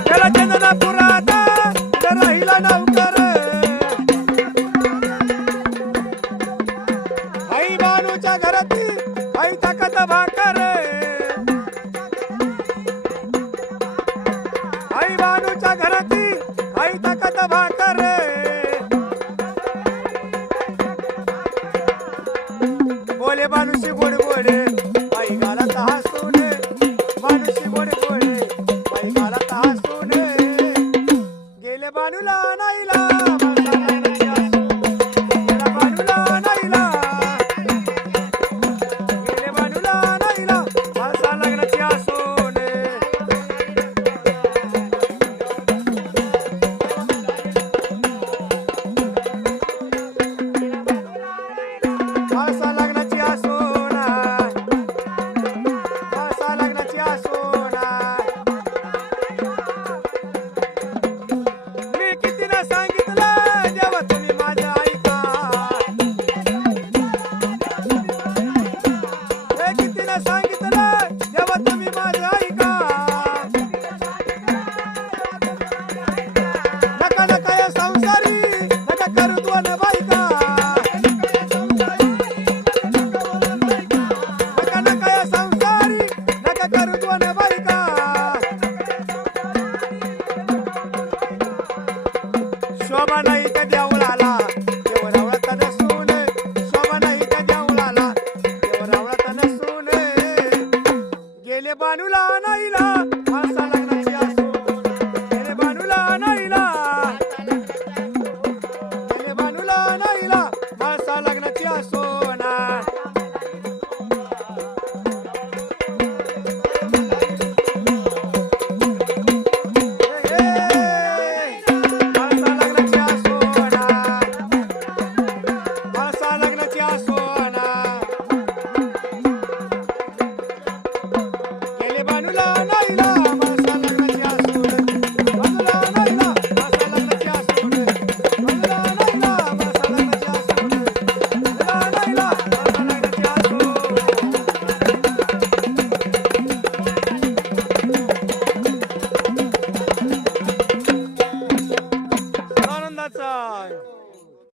त्याला चंदनापुरात राहिला नौकर आई बानूच्या घराती आई ताकद भाकर आई बानूच्या घराती आई ताकद भाकर बोले बानूशी गोड गोडे आई गालात हसून बानूशी गोड गोडे आई गालात हसून गेले बानूला नाईला बानूला नाईला गेले बानूला नाईला माणसा लग्नाची हसून माणसा लग्नाची हसून माणसा लग्नाची हसून मी किती ना सांगितलं जेव्हा तुम्ही माझ्या ऐका हे किती ना सांगितलं जेव्हा तुम्ही माझ्या ऐका नका नका या संसारी नका करू दोन बायका नका नका या संसारी नका करू दोन बायका शोभा नाही त्या देवळाला देवरावळात नसून शोभा नाही त्या देवळाला देवरावळात नसून गेले बानूला नाईला